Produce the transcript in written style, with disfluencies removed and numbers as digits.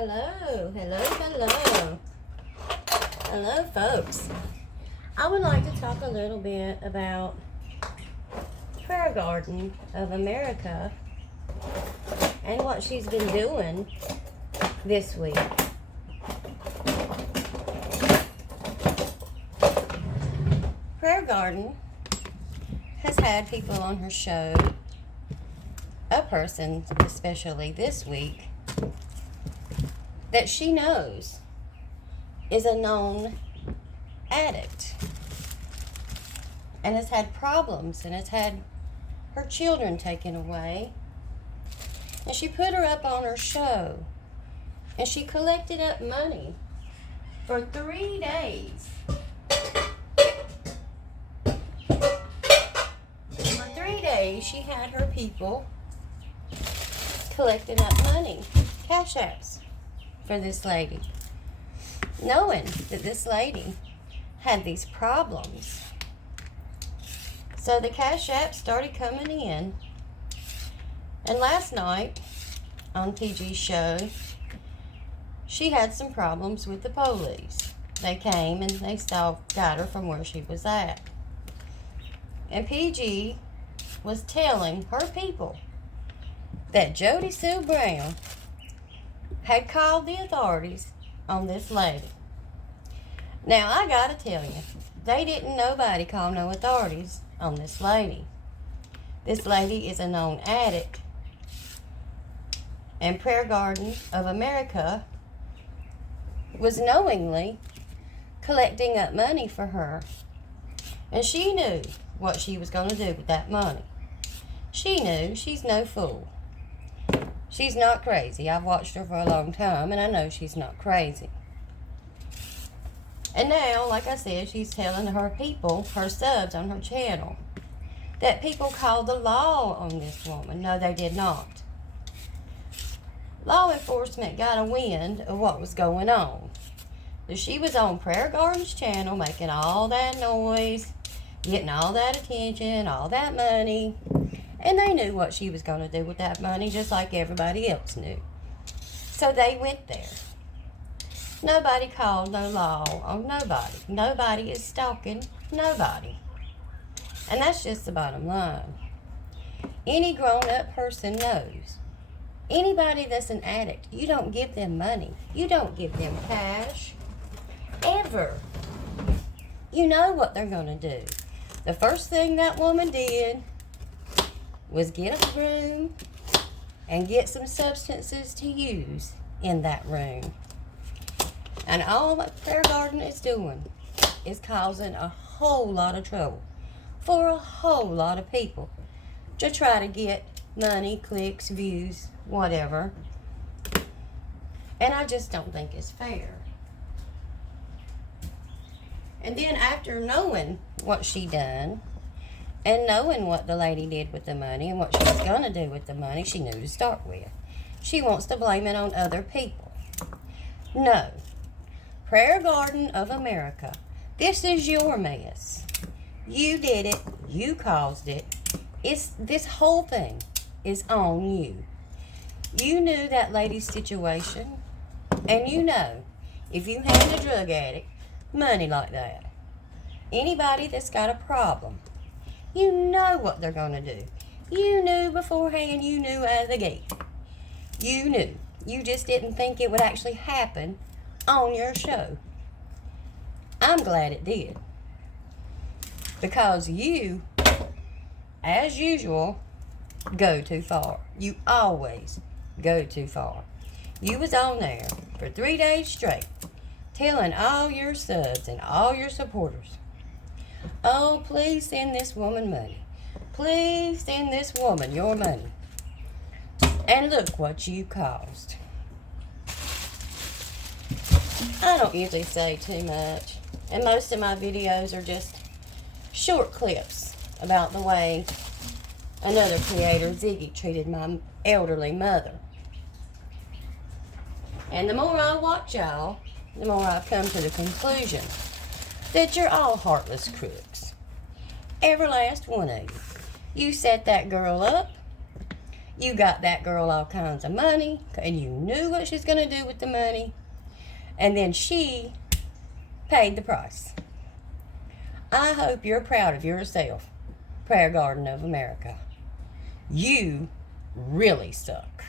Hello, hello, hello. Hello, folks. I would like to talk a little bit about Prayer Garden of America and what she's been doing this week. Prayer Garden has had people on her show, a person especially this week, that she knows is a known addict and has had problems and has had her children taken away. And she put her up on her show and she collected up money for 3 days. For 3 days, she had her people collecting up money, cash apps, for this lady, knowing that this lady had these problems. So the cash app started coming in, and last night on PG's show, she had some problems with the police. They came and they got her from where she was at, and PG was telling her people that Jody Sue Brown had called the authorities on this lady. Now, I gotta tell you, nobody call no authorities on this lady. This lady is a known addict, and Prayer Garden of America was knowingly collecting up money for her, and she knew what she was going to do with that money. She knew. She's no fool. She's not crazy. I've watched her for a long time, and I know she's not crazy. And now, like I said, she's telling her people, her subs on her channel, that people called the law on this woman. No, they did not. Law enforcement got a wind of what was going on. So she was on Prayer Garden's channel making all that noise, getting all that attention, all that money. And they knew what she was going to do with that money, just like everybody else knew. So they went there. Nobody called no law on nobody. Nobody is stalking nobody. And that's just the bottom line. Any grown-up person knows. Anybody that's an addict, you don't give them money. You don't give them cash. Ever. You know what they're going to do. The first thing that woman did was get a room and get some substances to use in that room. And all that Prayer Garden is doing is causing a whole lot of trouble for a whole lot of people to try to get money, clicks, views, whatever. And I just don't think it's fair. And then after knowing what she done, and knowing what the lady did with the money and what she was going to do with the money she knew to start with, she wants to blame it on other people. No. Prayer Garden of America, this is your mess. You did it. You caused it. This whole thing is on you. You knew that lady's situation, and you know if you hand a drug addict money like that, anybody that's got a problem, you know what they're going to do. You knew beforehand. You knew out of the gate. You knew. You just didn't think it would actually happen on your show. I'm glad it did. Because you, as usual, go too far. You always go too far. You was on there for 3 days straight, telling all your subs and all your supporters, oh, please send this woman money. Please send this woman your money. And look what you caused. I don't usually say too much, and most of my videos are just short clips about the way another creator, Ziggy, treated my elderly mother. And the more I watch y'all, the more I've come to the conclusion that you're all heartless crooks. Every last one of you. You set that girl up. You got that girl all kinds of money, and you knew what she's going to do with the money, and then she paid the price. I hope you're proud of yourself, Prayer Garden of America. You really suck.